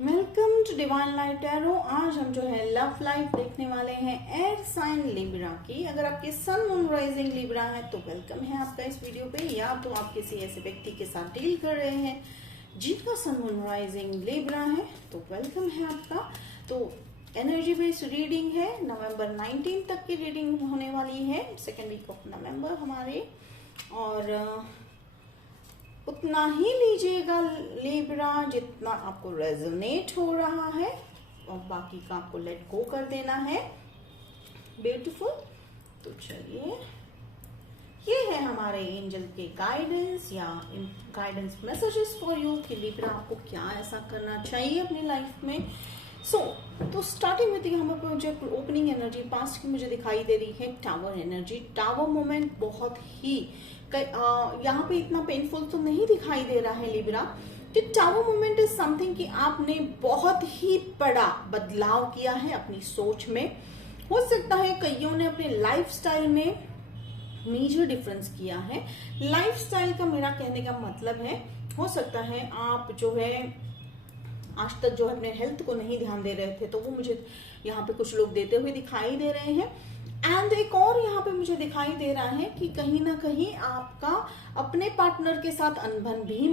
Welcome to divine light tarot. आज हम जो है लव लाइफ देखने वाले हैं एयर साइन लिब्रा की। अगर आपके सन मून राइजिंग लिब्रा है तो वेलकम है आपका इस वीडियो पे, या तो आप किसी ऐसे व्यक्ति के साथ डील कर रहे हैं जिनका सन मून राइजिंग लिब्रा है तो वेलकम है आपका। तो एनर्जी बेस्ड रीडिंग है, नवंबर 19 तक की रीडिंग होने वाली है, सेकेंड वीक ऑफ नवंबर हमारे, और उतना ही लीजिएगा लिब्रा जितना आपको रेजोनेट हो रहा है, और बाकी का आपको लेट गो कर देना है। ब्यूटीफुल। तो चलिए, ये है हमारे एंजल के गाइडेंस या गाइडेंस मैसेजेस फॉर यू कि लिब्रा आपको क्या ऐसा करना चाहिए अपनी लाइफ में। तो स्टार्टिंग विद यहाँ पर मुझे ओपनिंग एनर्जी पास्ट की मुझे दिखाई दे रही है टावर एनर्जी। टावर मोमेंट बहुत ही यहाँ पे इतना पेनफुल तो नहीं दिखाई दे रहा है लिब्रा। कि टावर मोमेंट इज समथिंग कि आपने बहुत ही बड़ा बदलाव किया है अपनी सोच में। हो सकता है कईयों ने अपने लाइफस्टाइल में मेजर डिफरेंस किया है। लाइफस्टाइल का मेरा कहने का मतलब है, हो सकता है आप जो है आज तक जो है अपने हेल्थ को नहीं ध्यान दे रहे थे, तो वो मुझे यहाँ पे कुछ लोग देते हुए दिखाई दे रहे हैं। एंड एक और यहाँ पे मुझे दिखाई दे रहा है कि कहीं ना कहीं आपका अपने पार्टनर के साथ अनबन भी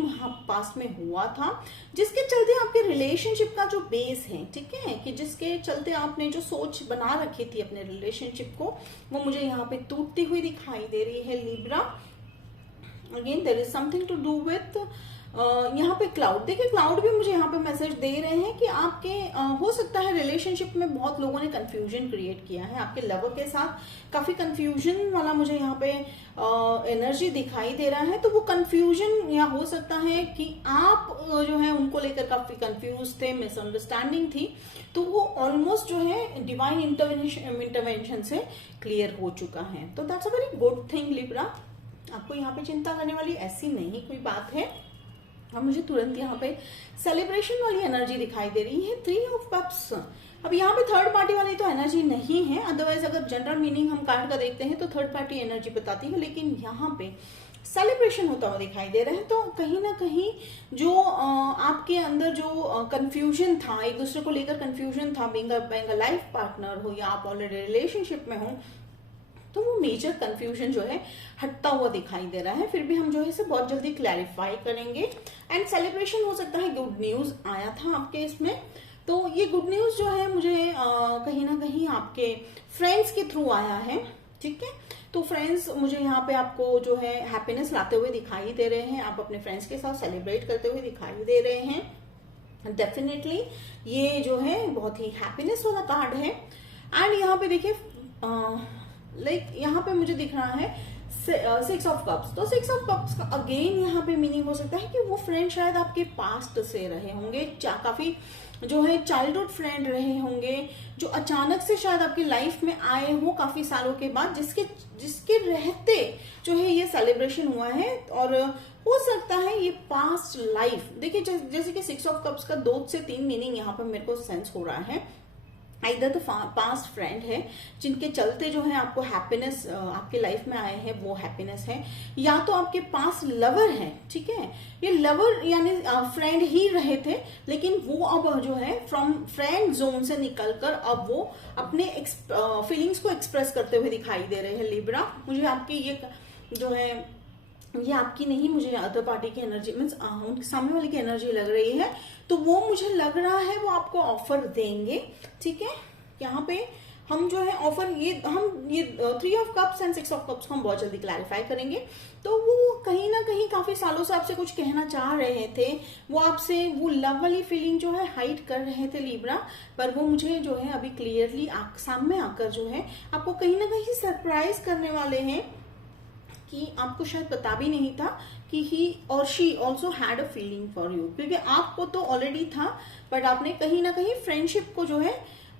पास में हुआ था, जिसके चलते आपके रिलेशनशिप का जो बेस है, ठीक है, कि जिसके चलते आपने जो सोच बना रखी थी अपने रिलेशनशिप को, वो मुझे यहाँ पे टूटती हुई दिखाई दे रही है Libra. Again there is something to do with यहाँ पे क्लाउड। देखिए क्लाउड भी मुझे यहाँ पे मैसेज दे रहे हैं कि आपके हो सकता है रिलेशनशिप में बहुत लोगों ने कंफ्यूजन क्रिएट किया है आपके लवर के साथ। काफी कंफ्यूजन वाला मुझे यहाँ पे एनर्जी दिखाई दे रहा है। तो वो कंफ्यूजन या हो सकता है कि आप जो है उनको लेकर काफी कंफ्यूज थे, मिसअंडरस्टैंडिंग थी, तो वो ऑलमोस्ट जो है डिवाइन इंटरवेंशन से क्लियर हो चुका है। तो that's a very good thing Libra. आपको यहाँ पे चिंता करने वाली ऐसी नहीं कोई बात है। अब मुझे तुरंत यहाँ पे सेलिब्रेशन वाली एनर्जी दिखाई दे रही है, 3 ऑफ कप्स। अब यहाँ पे थर्ड पार्टी वाली तो एनर्जी नहीं है, अदरवाइज अगर जनरल मीनिंग हम कार्ड का देखते हैं तो थर्ड पार्टी एनर्जी बताती है, लेकिन यहाँ पे सेलिब्रेशन होता हुआ दिखाई दे रहा है। तो कहीं ना कहीं जो आपके अंदर जो कंफ्यूजन था, एक दूसरे को लेकर कंफ्यूजन था, बीइंग अ लाइफ पार्टनर हो या आप ऑलरेडी रिलेशनशिप में हो, तो वो मेजर कंफ्यूजन जो है हटता हुआ दिखाई दे रहा है। फिर भी हम जो है इसे बहुत जल्दी क्लैरिफाई करेंगे। एंड सेलिब्रेशन हो सकता है गुड न्यूज आया था आपके इसमें, तो ये गुड न्यूज जो है मुझे कहीं ना कहीं आपके फ्रेंड्स के थ्रू आया है, ठीक है। तो फ्रेंड्स मुझे यहाँ पे आपको जो है हैप्पीनेस लाते हुए दिखाई दे रहे हैं, आप अपने फ्रेंड्स के साथ सेलिब्रेट करते हुए दिखाई दे रहे हैं। डेफिनेटली ये जो है बहुत ही हैप्पीनेस वाला कार्ड है। एंड यहाँ पे देखिए यहाँ पे मुझे दिख रहा है 6 ऑफ कप्स। तो 6 ऑफ कप्स का अगेन यहाँ पे मीनिंग हो सकता है कि वो फ्रेंड शायद आपके पास्ट से रहे होंगे, काफी जो है चाइल्डहुड फ्रेंड रहे होंगे, जो अचानक से शायद आपकी लाइफ में आए हो काफी सालों के बाद, जिसके रहते जो है ये सेलिब्रेशन हुआ है। और हो सकता है ये पास्ट लाइफ, देखिए जैसे कि 6 ऑफ कप्स का 2 से 3 मीनिंग यहाँ पे मेरे को सेंस हो रहा है। इधर तो पास्ट फ्रेंड है जिनके चलते जो है आपको हैप्पीनेस आपके लाइफ में आए हैं, वो हैप्पीनेस है, या तो आपके पास लवर है, ठीक है। ये लवर यानी फ्रेंड ही रहे थे, लेकिन वो अब जो है फ्रॉम फ्रेंड जोन से निकलकर अब वो अपने फीलिंग्स को एक्सप्रेस करते हुए दिखाई दे रहे हैं लिब्रा। मुझे आपकी ये जो है ये आपकी नहीं, मुझे अदर पार्टी की एनर्जी मीन्स उनके सामने वाले की एनर्जी लग रही है। तो वो मुझे लग रहा है वो आपको ऑफर देंगे, ठीक है। यहाँ पे हम जो है ऑफर ये 3 of cups and 6 of cups को हम बहुत जल्दी क्लैरिफाई करेंगे। तो वो कहीं ना कहीं काफी सालों से आपसे कुछ कहना चाह रहे थे, वो आपसे वो लव वाली फीलिंग जो है हाइड कर रहे थे लिब्रा, पर वो मुझे जो है अभी क्लियरली सामने आकर जो है आपको कहीं ना कहीं सरप्राइज करने वाले हैं कि आपको शायद पता भी नहीं था कि ही और she also had a feeling for you, क्योंकि आपको तो ऑलरेडी था, बट आपने कहीं ना कहीं फ्रेंडशिप को जो है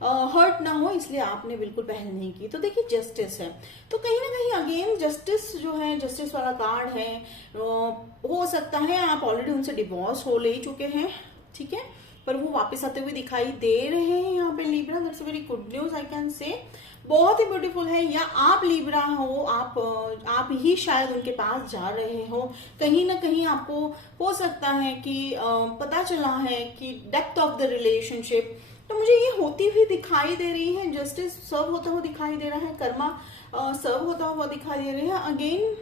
हर्ट ना हो इसलिए आपने बिल्कुल पहल नहीं की। तो देखिए जस्टिस है, तो कहीं ना कहीं अगेन जस्टिस जो है, जस्टिस वाला कार्ड है। हो सकता है आप ऑलरेडी उनसे डिवोर्स हो ले चुके हैं, ठीक है, पर वो वापस आते हुए दिखाई दे रहे हैं यहाँ पे Libra. That's a very good news I can say, बहुत ही ब्यूटीफुल है। या आप लिब्रा हो, आप ही शायद उनके पास जा रहे हो, कहीं ना कहीं आपको हो सकता है कि पता चला है कि डेप्थ ऑफ द रिलेशनशिप, तो मुझे ये होती हुई दिखाई दे रही है। जस्टिस सर्व होता हुआ दिखाई दे रहा है, कर्मा सर्व होता हुआ दिखाई दे रही है। अगेन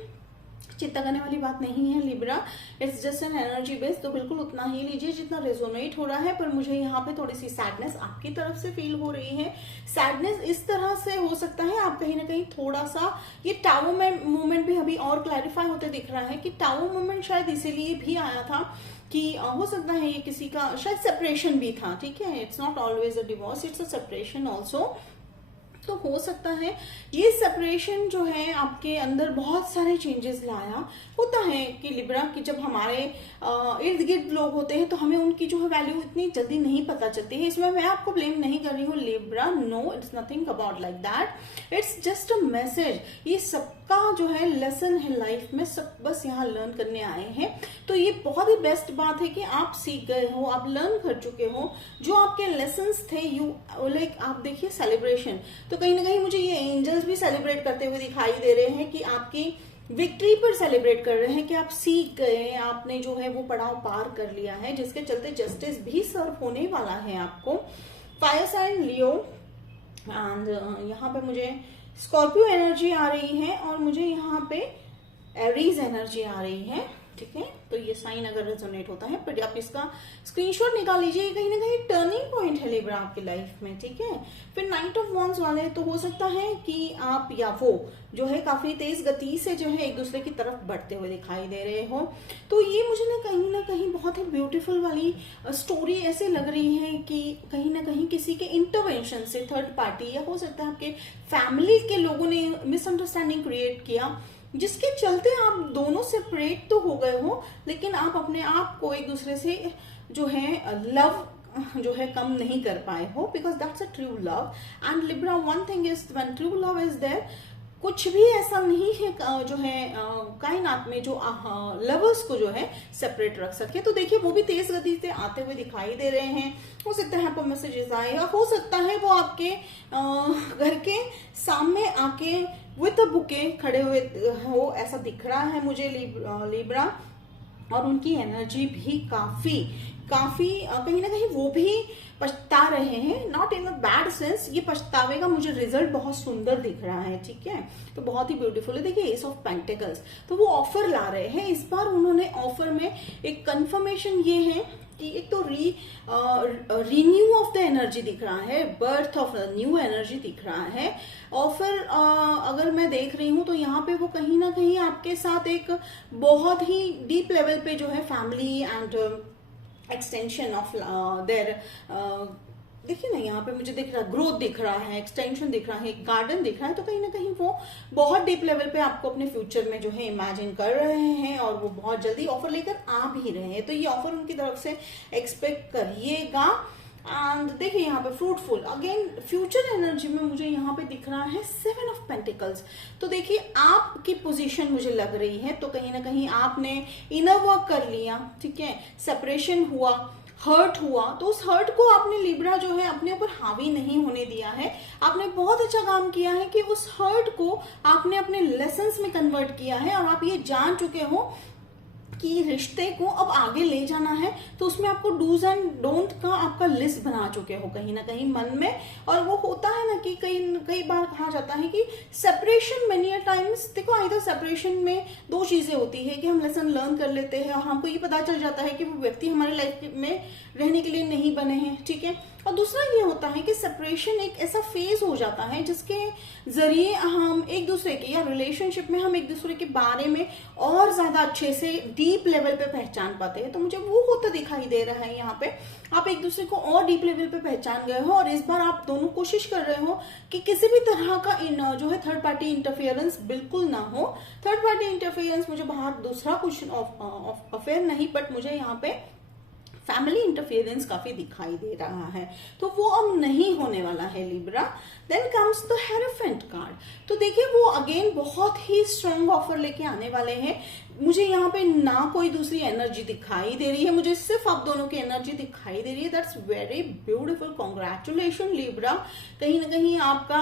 चिंता करने वाली बात नहीं है Libra, it's just an energy base, तो बिल्कुल उतना ही लीजिए जितना रेजोनेट हो रहा है। पर मुझे यहाँ पे थोड़ी सी सैडनेस आपकी तरफ से फील हो रही है। सैडनेस इस तरह से हो सकता है आप कहीं ना कहीं थोड़ा सा, ये टाओ मूवमेंट भी अभी और क्लैरिफाई होते दिख रहा है कि टाओ मूवमेंट शायद इसीलिए भी आया था कि हो सकता है ये किसी का शायद सेपरेशन भी था, ठीक है। It's not always a divorce, it's a separation also. तो हो सकता है ये सेपरेशन जो है आपके अंदर बहुत सारे चेंजेस लाया। होता है कि लिब्रा की जब हमारे इर्द गिर्द लोग होते हैं तो हमें उनकी जो है वैल्यू इतनी जल्दी नहीं पता चलती है। इसमें मैं आपको ब्लेम नहीं कर रही हूँ Libra, no it's nothing about like that, it's just a message. ये सबका जो है लेसन है लाइफ में, सब बस यहाँ लर्न करने आए हैं। तो ये बहुत ही बेस्ट बात है कि आप सीख गए हो, आप लर्न कर चुके हो जो आपके लेसन्स थे। यू लाइक आप देखिए सेलिब्रेशन, तो कहीं ना कहीं मुझे ये एंजल्स भी सेलिब्रेट करते हुए दिखाई दे रहे हैं कि आपकी विक्ट्री पर सेलिब्रेट कर रहे हैं कि आप सीख गए, आपने जो है वो पड़ाव पार कर लिया है, जिसके चलते जस्टिस भी सर्व होने वाला है आपको। फायर साइन लियो, एंड यहाँ पे मुझे स्कॉर्पियो एनर्जी आ रही है और मुझे यहाँ पे एरीज एनर्जी आ रही है, ठीक है। तो ये साइन अगर रेजोनेट होता है, पर आप इसका स्क्रीनशॉट निकाल लीजिए, कहीं ना कहीं टर्निंग पॉइंट है लिब्रा आपकी लाइफ में, ठीक है। फिर नाइट ऑफ वॉन्ड्स वाले, तो हो सकता है कि आप या वो जो है काफी तेज गति से जो है एक दूसरे की तरफ बढ़ते हुए दिखाई दे रहे हो। तो ये मुझे ना कहीं बहुत ही ब्यूटीफुल वाली स्टोरी ऐसे लग रही है कि कहीं ना कहीं किसी के इंटरवेंशन से, थर्ड पार्टी या हो सकता है आपके फैमिली के लोगों ने मिसअंडरस्टैंडिंग क्रिएट किया, जिसके चलते आप दोनों सेपरेट तो हो गए हो, लेकिन आप अपने आप को एक दूसरे से जो है लव जो है कम नहीं कर पाए हो, because that's a true love. And Libra, one thing is, when true love is there, कुछ भी ऐसा नहीं है जो है कायनात में जो लवर्स को जो है सेपरेट रख सके। तो देखिए वो भी तेज गति से आते हुए दिखाई दे रहे हैं। हो सकता है आपको मैसेजेस आए, या हो सकता है वो आपके घर के सामने आके विद अ बुके खड़े हुए हो, ऐसा दिख रहा है मुझे लिब्रा। और उनकी एनर्जी भी काफी कहीं ना कहीं वो भी पछता रहे हैं, not in a bad sense. ये पछतावे का मुझे रिजल्ट बहुत सुंदर दिख रहा है, ठीक है। तो बहुत ही ब्यूटीफुल है। देखिए एस ऑफ पेंटिकल्स, तो वो ऑफर ला रहे हैं इस बार। उन्होंने ऑफर में एक कंफर्मेशन ये है कि एक तो रिन्यू ऑफ द एनर्जी दिख रहा है, बर्थ ऑफ न्यू एनर्जी दिख रहा है। ऑफर अगर मैं देख रही हूं तो यहाँ पे वो कहीं ना कहीं आपके साथ एक बहुत ही डीप लेवल पे जो है family and extension of their, देखिए ना यहाँ पे मुझे दिख रहा है ग्रोथ दिख रहा है, एक्सटेंशन दिख रहा है, गार्डन दिख रहा है। तो कहीं ना कहीं वो बहुत डीप लेवल पे आपको अपने फ्यूचर में जो है इमेजिन कर रहे हैं, और वो बहुत जल्दी ऑफर लेकर आ भी रहे हैं। तो ये ऑफर उनकी तरफ से एक्सपेक्ट करिएगा। एंड देखिए यहाँ पे फ्रूटफुल, अगेन फ्यूचर एनर्जी में मुझे यहाँ पे दिख रहा है 7 ऑफ पेंटिकल्स। तो देखिए आपकी पोजीशन मुझे लग रही है, तो कहीं ना कहीं आपने इनर वर्क कर लिया, ठीक है। सेपरेशन हुआ, हर्ट हुआ, तो उस हर्ट को आपने लिब्रा जो है अपने ऊपर हावी नहीं होने दिया है। आपने बहुत अच्छा काम किया है कि उस हर्ट को आपने अपने लेसन्स में कन्वर्ट किया है, और आप ये जान चुके हो कि रिश्ते को अब आगे ले जाना है। तो उसमें आपको डूज एंड डोंट का आपका लिस्ट बना चुके हो कहीं ना कहीं मन में। और वो होता है ना कि कई बार कहा जाता है कि सेपरेशन मेनी टाइम्स, देखो इधर सेपरेशन में 2 चीजें होती है कि हम लेसन लर्न कर लेते हैं और हमको ये पता चल जाता है कि वो व्यक्ति हमारे लाइफ में रहने के लिए नहीं बने हैं, ठीक है। और दूसरा ये होता है कि सेपरेशन एक ऐसा फेज हो जाता है जिसके जरिए हम एक दूसरे के, या रिलेशनशिप में हम एक दूसरे के बारे में और ज्यादा अच्छे से डीप लेवल पे पहचान पाते हैं। तो मुझे वो होता दिखाई दे रहा है यहाँ पे, आप एक दूसरे को और डीप लेवल पे पहचान गए हो, और इस बार आप दोनों कोशिश कर रहे हो कि किसी भी तरह का जो है थर्ड पार्टी इंटरफेरेंस बिल्कुल ना हो। थर्ड पार्टी इंटरफेरेंस मुझे बाहर दूसरा कुछ अफेयर नहीं, बट मुझे यहाँ पे फैमिली इंटरफेरेंस काफी दिखाई दे रहा है। तो वो अब नहीं होने वाला है Libra. Then comes the hierophant card. तो देखिए वो अगेन बहुत ही स्ट्रॉन्ग ऑफर लेके आने वाले हैं। मुझे यहाँ पे ना कोई दूसरी एनर्जी दिखाई दे रही है, मुझे सिर्फ आप दोनों की एनर्जी दिखाई दे रही है। That's very beautiful, congratulation Libra. कहीं ना कहीं आपका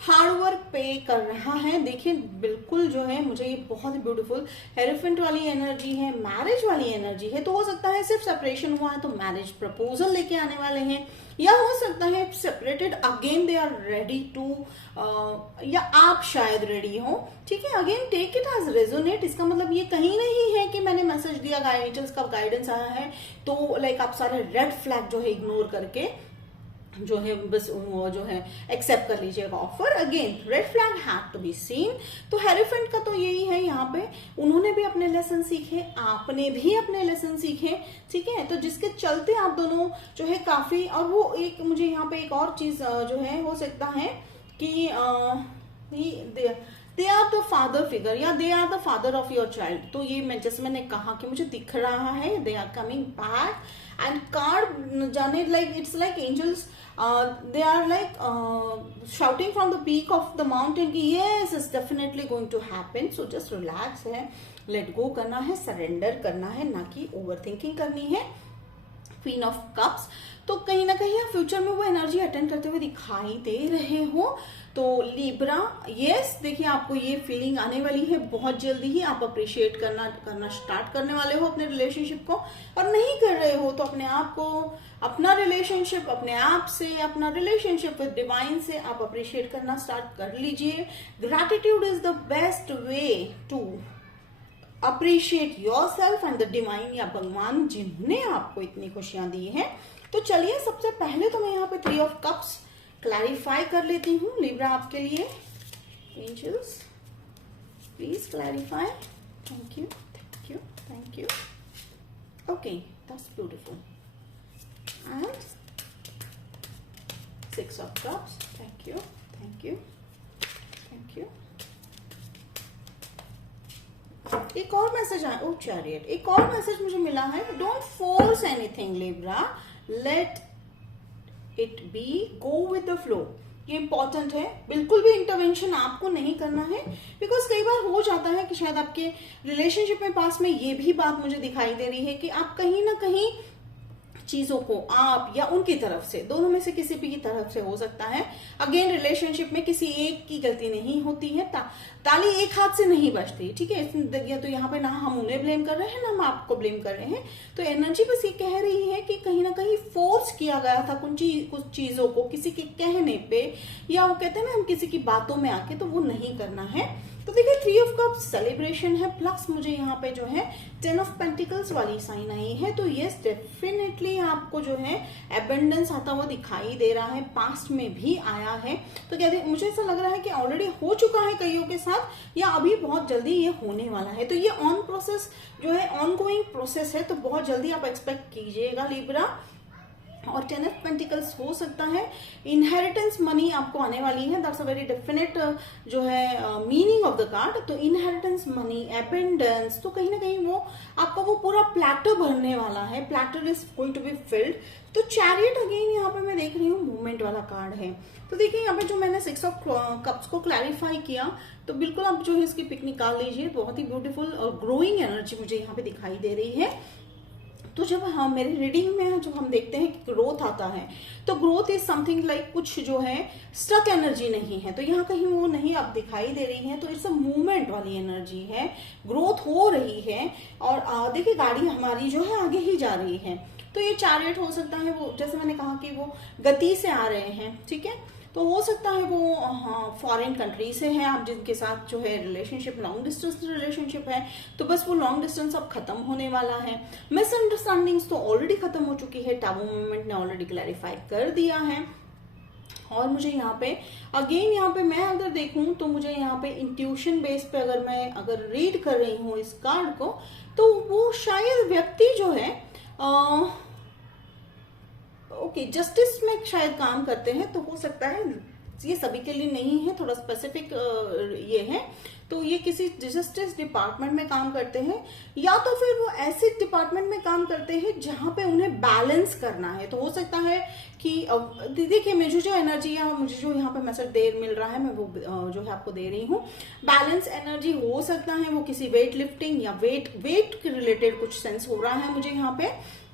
हार्डवर्क पे कर रहा है। देखिए बिल्कुल जो है मुझे ये बहुत ही ब्यूटीफुल हेरोफेंट वाली एनर्जी है, मैरिज वाली एनर्जी है। तो हो सकता है सिर्फ सेपरेशन हुआ है तो मैरिज प्रपोजल लेके आने वाले हैं, या हो सकता है separated again they are ready to, या आप शायद रेडी हो। ठीक है, again take it as resonate. इसका मतलब ये कहीं नहीं है कि मैंने मैसेज दिया, एंजल्स का गाइडेंस आया है तो लाइक आप सारे रेड फ्लैग जो है इग्नोर करके जो है बस वो जो है एक्सेप्ट कर लीजिएगा offer. Again red flag had to be seen. तो हेरोफेंट का तो यही है, यहाँ पे उन्होंने भी अपने लेसन सीखे, आपने भी अपने लेसन सीखे। ठीक है, तो जिसके चलते आप दोनों जो है काफी, और वो एक मुझे यहाँ पे एक और चीज जो है हो सकता है कि they are the father figure, या they are the father of your child. तो ये मैं जैसे मैंने कहा कि मुझे दिख रहा है they are coming back and कार्ड जाने like it's like angels, they are like shouting from the peak of the mountain कि yes it's definitely going to happen, so just relax है, let go करना है, surrender करना है, ना कि overthinking करनी है। क्वीन ऑफ कप्स, तो कहीं ना कहीं आप फ्यूचर में वो एनर्जी अटेंड करते हुए दिखाई दे रहे हो। तो लिब्रा यस, देखिए आपको ये फीलिंग आने वाली है बहुत जल्दी ही। आप अप्रिशिएट करना स्टार्ट करने वाले हो अपने रिलेशनशिप को, और नहीं कर रहे हो तो अपने आप को, अपना रिलेशनशिप अपने आप से, अपना रिलेशनशिप विद डिवाइन से आप अप्रिशिएट करना स्टार्ट कर लीजिए। Gratitude is the best way to appreciate yourself and the divine, या भगवान जिन्होंने आपको इतनी खुशियां दी हैं। तो चलिए सबसे पहले तो मैं यहाँ पे 3 ऑफ कप्स क्लैरिफाई कर लेती हूँ लिब्रा आपके लिए। Angels please clarify. Thank you, thank you, thank you. Okay, that's beautiful. And 6 of cups. Thank you, thank you, thank you. एक और मैसेज आया, ओ चैरियट, एक और मैसेज मुझे मिला है। Don't force anything Libra, let it be, go with the flow. ये important है, बिल्कुल भी इंटरवेंशन आपको नहीं करना है। बिकॉज कई बार हो जाता है कि शायद आपके रिलेशनशिप में पास में ये भी बात मुझे दिखाई दे रही है कि आप कहीं ना कहीं चीजों को, आप या उनकी तरफ से, दोनों में से किसी भी की तरफ से हो सकता है। अगेन रिलेशनशिप में किसी एक की गलती नहीं होती है, ताली एक हाथ से नहीं बजती। ठीक है, तो यहाँ पे ना हम उन्हें ब्लेम कर रहे हैं ना हम आपको ब्लेम कर रहे हैं। तो एनर्जी बस ये कह रही है कि कहीं ना कहीं फोर्स किया गया था कुछ चीजों को किसी के कहने पे, या वो कहते हैं ना हम किसी की बातों में आके, तो वो नहीं करना है। तो देखिए 3 ऑफ कप्स सेलिब्रेशन है, प्लस मुझे यहाँ पे जो है 10 ऑफ पेंटिकल्स वाली साइन आई है। तो यस डेफिनेटली आपको जो है एबंडेंस आता हुआ दिखाई दे रहा है, पास्ट में भी आया है। तो क्या मुझे ऐसा लग रहा है कि ऑलरेडी हो चुका है कईयों के साथ, या अभी बहुत जल्दी ये होने वाला है। तो ये ऑन प्रोसेस जो है, ऑन गोइंग प्रोसेस है, तो बहुत जल्दी आप एक्सपेक्ट कीजिएगा लिब्रा। और 10 ऑफ पेंटिकल्स हो सकता है इनहेरिटेंस मनी आपको आने वाली है। दैट्स अ वेरी डेफिनेट जो है मीनिंग ऑफ द कार्ड। तो इनहेरिटेंस मनी, एबंडेंस, तो कहीं ना कहीं वो आपका वो पूरा प्लेटर भरने वाला है, platter is going to be filled. तो चैरियट अगेन यहाँ पे मैं देख रही हूँ मूवमेंट वाला कार्ड है। तो देखिए यहाँ पे जो मैंने 6 ऑफ कप्स को क्लैरिफाई किया, तो बिल्कुल आप जो है इसकी पिक निकाल लीजिए। बहुत ही ब्यूटीफुल और ग्रोइंग एनर्जी मुझे यहाँ पे दिखाई दे रही है। तो जब हम मेरे रीडिंग में जब हम देखते हैं कि ग्रोथ आता है, तो ग्रोथ इज समथिंग लाइक कुछ जो है स्टक एनर्जी नहीं है, तो यहाँ कहीं वो नहीं अब दिखाई दे रही है। तो इट्स अ मूवमेंट वाली एनर्जी है, ग्रोथ हो रही है। और देखिए गाड़ी हमारी जो है आगे ही जा रही है। तो ये चैरियट हो सकता है वो, जैसे मैंने कहा कि वो गति से आ रहे हैं। ठीक है, तो हो सकता है वो फॉरेन कंट्री से है, आप जिनके साथ जो है रिलेशनशिप लॉन्ग डिस्टेंस रिलेशनशिप है, तो बस वो लॉन्ग डिस्टेंस अब खत्म होने वाला है। मिसअंडरस्टैंडिंग्स तो ऑलरेडी खत्म हो चुकी है, टाबू मूवमेंट ने ऑलरेडी क्लैरिफाई कर दिया है। और मुझे यहाँ पे अगेन यहाँ पे मैं अगर देखूं तो मुझे यहाँ पे इंट्यूशन बेस पे अगर रीड कर रही हूँ इस कार्ड को, तो वो शायद व्यक्ति जो है ओके जस्टिस में शायद काम करते हैं। तो हो सकता है ये सभी के लिए नहीं है, थोड़ा स्पेसिफिक ये है। तो ये किसी जस्टिस डिपार्टमेंट में काम करते हैं, या तो फिर वो ऐसे डिपार्टमेंट में काम करते हैं जहां पे उन्हें बैलेंस करना है। तो हो सकता है कि देखिए, मुझे जो एनर्जी या मुझे जो यहाँ पे मैसेज मिल रहा है, मैं वो जो है आपको दे रही हूँ। बैलेंस एनर्जी हो सकता है वो किसी वेट लिफ्टिंग या वेट के रिलेटेड कुछ सेंस हो रहा है मुझे यहाँ पे।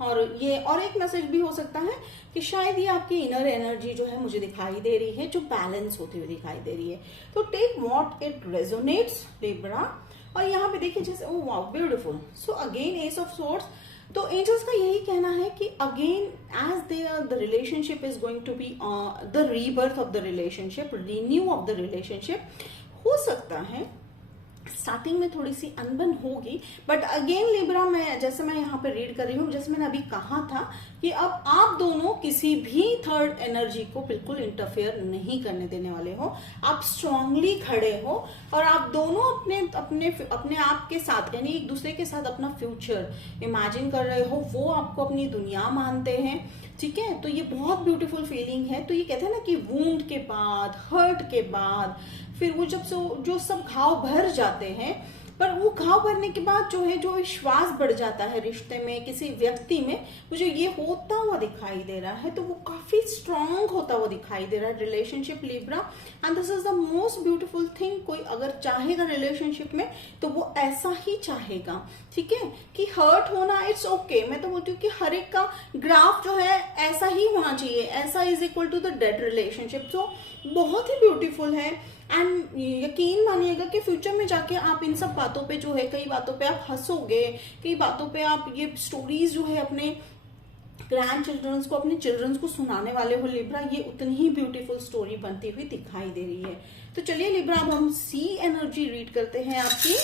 और एक मैसेज भी हो सकता है कि शायद ये आपकी इनर एनर्जी जो है मुझे दिखाई दे रही है, जो बैलेंस होती हुई दिखाई दे रही है। तो take what it resonates Libra. और यहाँ पे देखिए जैसे, oh wow beautiful. So again ace of swords. तो एंजल्स का यही कहना है कि again as the relationship is going to be the rebirth of the relationship, renew of the relationship. हो सकता है स्टार्टिंग में थोड़ी सी अनबन होगी, बट अगेन लिब्रा, जैसे मैं यहाँ पे रीड कर रही हूँ, जैसे मैंने अभी कहा था कि अब आप दोनों किसी भी थर्ड एनर्जी को बिल्कुल इंटरफेयर नहीं करने देने वाले हो। आप स्ट्रांगली खड़े हो और आप दोनों अपने आप के साथ, यानी एक दूसरे के साथ अपना फ्यूचर इमेजिन कर रहे हो। वो आपको अपनी दुनिया मानते हैं, ठीक है। तो ये बहुत ब्यूटीफुल फीलिंग है। तो ये कहते हैं ना कि वूंड के बाद, हर्ट के बाद, फिर वो जब जो सब घाव भर जाते हैं, पर वो घाव भरने के बाद जो है, जो विश्वास बढ़ जाता है रिश्ते में, किसी व्यक्ति में, मुझे ये होता हुआ दिखाई दे रहा है। तो वो काफी स्ट्रांग होता हुआ दिखाई दे रहा है relationship Libra. And this is the most beautiful thing. कोई अगर चाहेगा रिलेशनशिप में तो वो ऐसा ही चाहेगा, ठीक है। कि हर्ट होना इट्स ओके। मैं तो बोलती हूँ कि हर एक का ग्राफ जो है ऐसा ही होना चाहिए, ऐसा is equal to the dead relationship. तो बहुत ही ब्यूटीफुल है। एंड यकीन मानिएगा कि फ्यूचर में जाके आप इन सब बातों पे जो है, कई बातों पे आप हंसोगे, कई बातों पे आप ये स्टोरीज जो है अपने ग्रैंड चिल्ड्रंस को, अपने चिल्ड्रंस को सुनाने वाले हो लिब्रा। ये उतनी ही ब्यूटीफुल स्टोरी बनती हुई दिखाई दे रही है। तो चलिए लिब्रा, अब हम सी एनर्जी रीड करते हैं आपकी।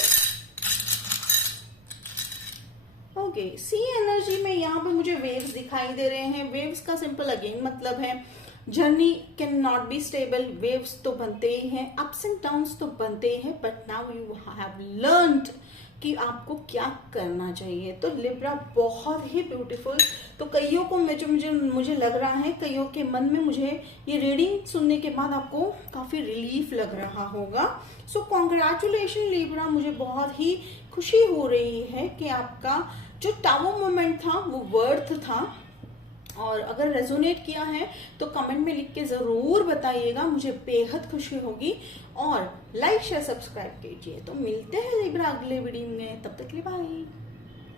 ओके, सी एनर्जी में यहाँ पे मुझे वेव्स दिखाई दे रहे हैं। वेव्स का सिंपल अगेन मतलब है journey can not be stable. Waves तो बनते ही हैं, अप्स एंड डाउन्स तो बनते ही हैं, but now you have learned कि आपको क्या करना चाहिए। तो लिब्रा बहुत ही ब्यूटीफुल। तो कईयों को मुझे लग रहा है, कईयों के मन में मुझे ये रीडिंग सुनने के बाद आपको काफी रिलीफ लग रहा होगा। सो कॉन्ग्रेचुलेशन लिब्रा, मुझे बहुत ही खुशी हो रही है कि आपका जो टावर मोमेंट था वो वर्थ था। और अगर रेजोनेट किया है तो कमेंट में लिख के जरूर बताइएगा, मुझे बेहद खुशी होगी। और लाइक शेयर सब्सक्राइब कीजिए। तो मिलते हैं लिब्रा अगले वीडियो में, तब तक के लिए बाय।